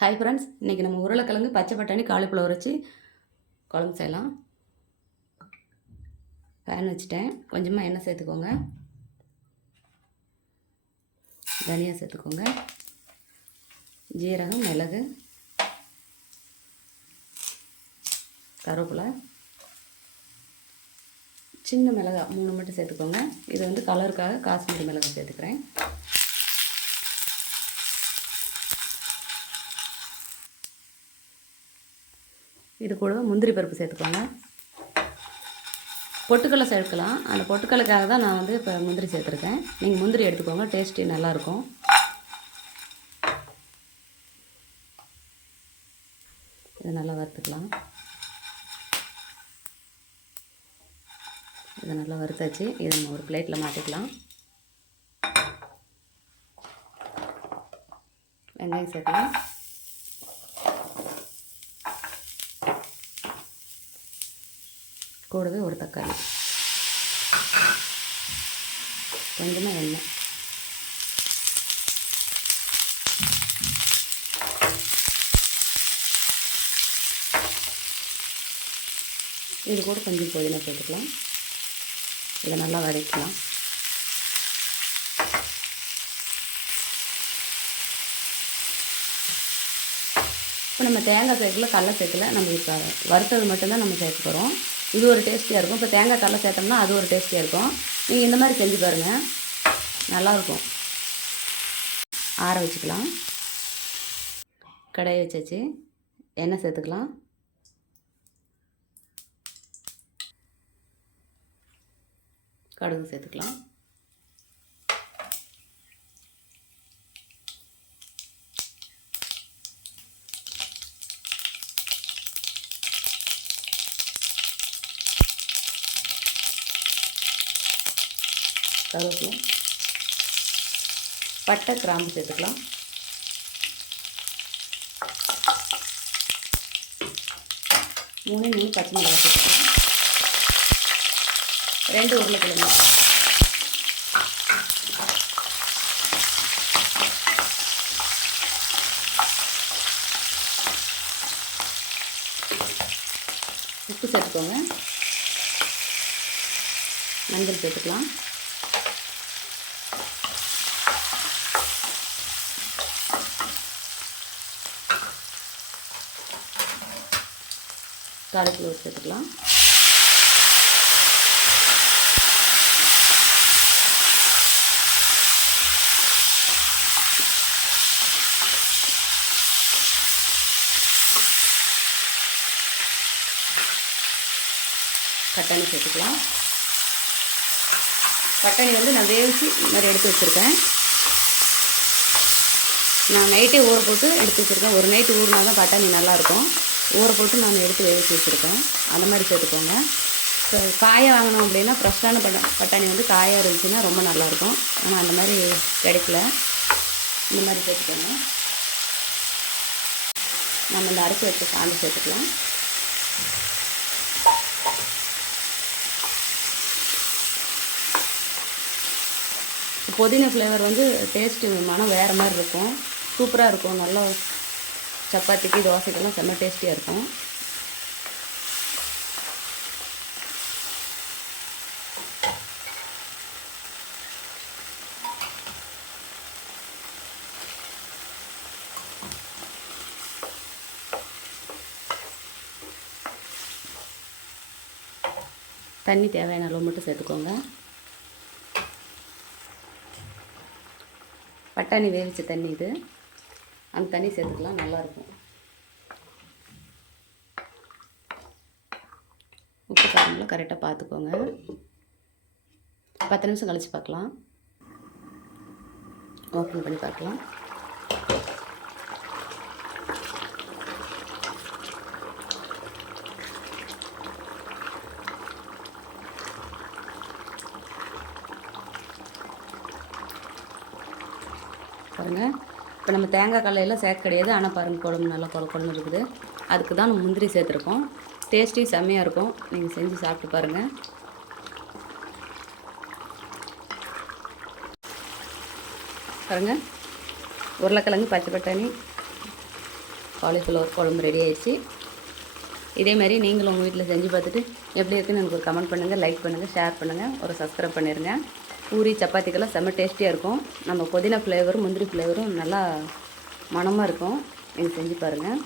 Hi friends இன்றைக்கி நம்ம உருளைக்கிழங்கு பச்சை பட்டாணி காலிஃப்ளவர் வச்சு குழம்பு செய்யலாம். பேன் வச்சுட்டேன். கொஞ்சமாக எண்ணெய் சேர்த்துக்கோங்க. தனியா சேர்த்துக்கோங்க. ஜீரகம் மிளகு கருவேப்பிலை. சின்ன மிளகா மூணு மட்டும் சேர்த்துக்கோங்க. இது வந்து கலருக்காக காஷ்மீரி மிளகு சேர்த்துக்கிறேன். இது கூட முந்திரி பருப்பு சேர்த்துக்கோங்க. பொட்டுக்கடலை சேர்க்கலாம். அந்த பொட்டுக்கடலைக்காக தான் நான் வந்து இப்போ முந்திரி சேர்த்துருக்கேன். நீங்கள் முந்திரி எடுத்துக்கோங்க டேஸ்ட்டி நல்லாயிருக்கும். இதை நல்லா வறுத்துக்கலாம். இதை நல்லா வறுத்தாச்சு. இதை நம்ம ஒரு பிளேட்டில் மாட்டிக்கலாம். வெங்காயம் சேர்க்கலாம். கூடவே ஒரு தக்காளி. கொஞ்சமாக எண்ணெய். இது கூட கொஞ்சம் புதினா போட்டுக்கலாம். இதை நல்லா வதக்கலாம். இப்போ நம்ம தேங்காய் சேர்க்கல கடல சேர்க்கல நம்ம இப்போ வறுத்தது மட்டும்தான் நம்ம சேர்க்க போகிறோம் இது ஒரு டேஸ்டியாக இருக்கும். இப்போ தேங்காய் கடலை சேர்த்தோம்னா அது ஒரு டேஸ்டியாக இருக்கும். நீங்கள் இந்த மாதிரி செஞ்சு பாருங்கள் நல்லாயிருக்கும் ஆற வச்சுக்கலாம். கடையை வச்சாச்சு. எண்ணெய் சேர்த்துக்கலாம். கடுகு சேர்த்துக்கலாம். கருவேப்பிலை. பட்டை கிராம்பு சேர்த்துக்கலாம். மூணு மூணு பச்சை மிளகாய் சேர்த்துக்கலாம். ரெண்டு உருளைக்கிழங்கு. உப்பு சேர்த்துக்கோங்க. மஞ்சள் சேர்த்துக்கலாம். காலிஃப்ளவர் சேர்த்துக்கலாம் பட்டாணி சேர்த்துக்கலாம். பட்டாணி வந்து நான் வேவிச்சு இந்த மாதிரி எடுத்து வச்சுருக்கேன். நான் நைட்டே ஊற போட்டு எடுத்து வச்சுருக்கேன். ஒரு நைட்டு ஊறினா தான் பட்டாணி நல்லாயிருக்கும். ஊற போட்டு நான் எடுத்து வேவிச்சு வச்சுருக்கேன். அந்த மாதிரி சேர்த்துக்கோங்க. இப்போ காயை வாங்கினோம் அப்படின்னா ஃப்ரெஷ்ஷான பட்ட பட்டாணி வந்து காயாக இருந்துச்சுன்னா ரொம்ப நல்லாயிருக்கும். ஆனால் அந்த மாதிரி கிடைக்கல. இந்த மாதிரி சேர்த்துக்கோங்க. நம்ம இந்த அரைச்சி வச்ச சாந்து சேர்த்துக்கலாம். புதினா ஃப்ளேவர் வந்து டேஸ்ட்டு மனம் வேறு மாதிரி இருக்கும். சூப்பராக இருக்கும். நல்லா சப்பாத்திக்கு தோசைக்கெல்லாம் செம்ம டேஸ்டியாக இருக்கும். தண்ணி தேவையான அளவு மட்டும் சேர்த்துக்கோங்க. பட்டாணி வேவிச்ச தண்ணி இது. அந்த தண்ணி சேர்த்துக்கலாம் நல்லாயிருக்கும். உப்பு காரங்களும் கரெக்டாக பார்த்துக்கோங்க. பத்து நிமிஷம் கழித்து பார்க்கலாம். ஓப்பன் பண்ணி பார்க்கலாம். பாருங்கள் இப்போ நம்ம தேங்காய் கடலையெல்லாம் சேர்க்க கிடையாது. ஆனால் பாருங்கள் குழம்பு நல்லா குழ குழம்பு இருக்குது. அதுக்கு தான் நம்ம முந்திரி சேர்த்துருக்கோம். டேஸ்டி செம்மையாக இருக்கும். நீங்கள் செஞ்சு சாப்பிட்டு பாருங்கள் பாருங்கள் உருளைக்கிழங்கு பச்சை பட்டாணி காலிஃப்ளவர் குழம்பு ரெடி ஆயிடுச்சு. இதே மாதிரி நீங்களும் உங்கள் வீட்டில் செஞ்சு பார்த்துட்டு எப்படி இருக்குன்னு எனக்கு ஒரு கமெண்ட் பண்ணுங்கள் லைக் பண்ணுங்கள் ஷேர் பண்ணுங்கள் ஒரு சப்ஸ்கிரைப் பண்ணிடுங்க பூரி சப்பாத்திக்கெல்லாம் செம்ம டேஸ்டியாக இருக்கும். நம்ம புதினா ஃப்ளேவரும் முந்திரி ஃப்ளேவரும் நல்லா மணமாக இருக்கும். நீங்கள் செஞ்சு பாருங்கள்